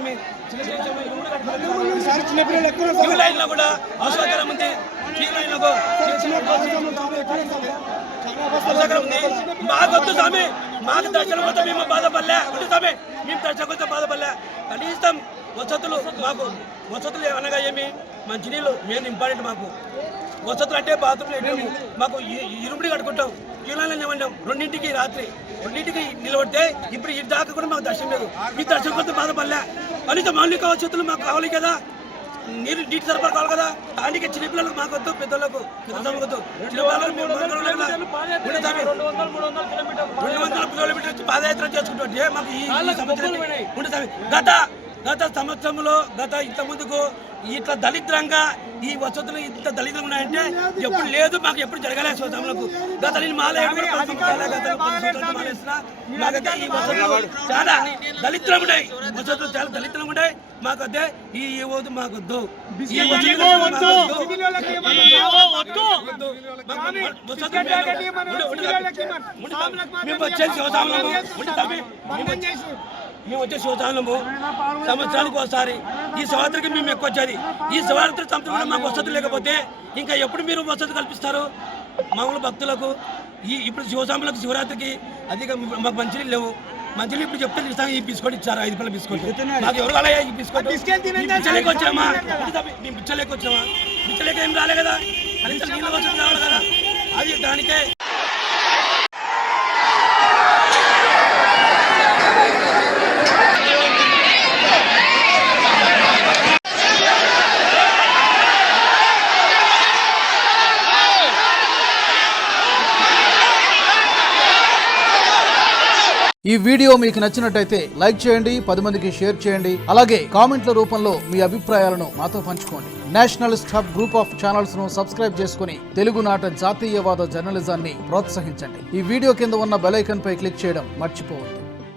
స్వామి queue లైన్లో కూడా అవసరం ఉంది. క్యూ లైన్లో అవసరం ఉంది. మాకొద్దు స్వామి, మాకు దర్శనం కోసం మేము బాధపడలే ఉంది స్వామి, మేము దర్శనం కోసం బాధపడలే. కనీసం వసతులు మాకు వసతులు అనగా ఏమి మంచినీళ్ళు మెయిన్ ఇంపార్టెంట్. మాకు వసతులు అంటే బాత్రూమ్లు మాకు ఇరుముడి కట్టుకుంటాం. క్యూలైన్లో ఏమన్నాం 2ంటికి రాత్రి 2ంటికి నిలబడితే ఇప్పుడు ఈ దాకా కూడా మాకు దర్శనం లేదు. ఈ దర్శనం కోసం బాధపడలే. కనీసం మౌలిక వసతులు మాకు కావాలి కదా, నీటి సరఫరా కావాలి కదా. దానికి చిన్నపిల్లలకు మాకు వద్దు, పెద్దలకు వద్దు. 200 కిలోమీటర్లు పాదయాత్ర చేసుకుంటుంటే మాకు ఈ సమస్య గత సంవత్సరంలో ఇంత ముందుకు ఇట్లా దళిద్రంగా ఈ వసతులు ఇంత దళిద్రంగా ఉన్నాయంటే ఎప్పుడు లేదు, మాకు ఎప్పుడు జరగలేదు. శోధములకు గత నేను మాలేస్తున్నా మాకైతే ఈ వసతులు చాలా దళిద్రం ఉన్నాయి. వసతులు చాలా దళిద్రం ఉన్నాయి. మాకైతే ఈ వద్దు, మాకొద్దు. మేము వచ్చేసి మేము వచ్చే శివసాలము సంవత్సరానికి ఒకసారి. ఈ శివరాత్రికి మేము ఎక్కువ వచ్చేది. ఈ శివరాత్రి సంవత్సరంలో మాకు వసతులు లేకపోతే ఇంకా ఎప్పుడు మీరు వసతులు కల్పిస్తారు మామూలు భక్తులకు? ఇప్పుడు శివస్వాములకు శివరాత్రికి అధిక మాకు మంచినీళ్ళు లేవు. మంచినీళ్ళు ఇప్పుడు చెప్తే ఇస్తాం. ఈ బిస్కెట్ ఇచ్చారు, 5 రూపాయల బిస్కెట్. మాకు ఎవరు కాలే ఈ బిస్కెట్? పిచ్చలేక వచ్చామా? మేము పిచ్చలేక వచ్చామా? పిచ్చలేక ఏం రాలే కదా, కనీసం నీళ్ళ వసతులు కావాలి కదా. అది దానికే ఈ వీడియో మీకు నచ్చినట్టయితే లైక్ చేయండి, 10 మందికి షేర్ చేయండి. అలాగే కామెంట్ల రూపంలో మీ అభిప్రాయాలను మాతో పంచుకోండి. Nationalist hub group of channels ను సబ్స్క్రైబ్ చేసుకుని తెలుగునాట జాతీయవాద జర్నలిజాన్ని ప్రోత్సహించండి. ఈ వీడియో కింద ఉన్న బెల్ ఐకాన్ పై క్లిక్ చేయడం మర్చిపోవద్దు.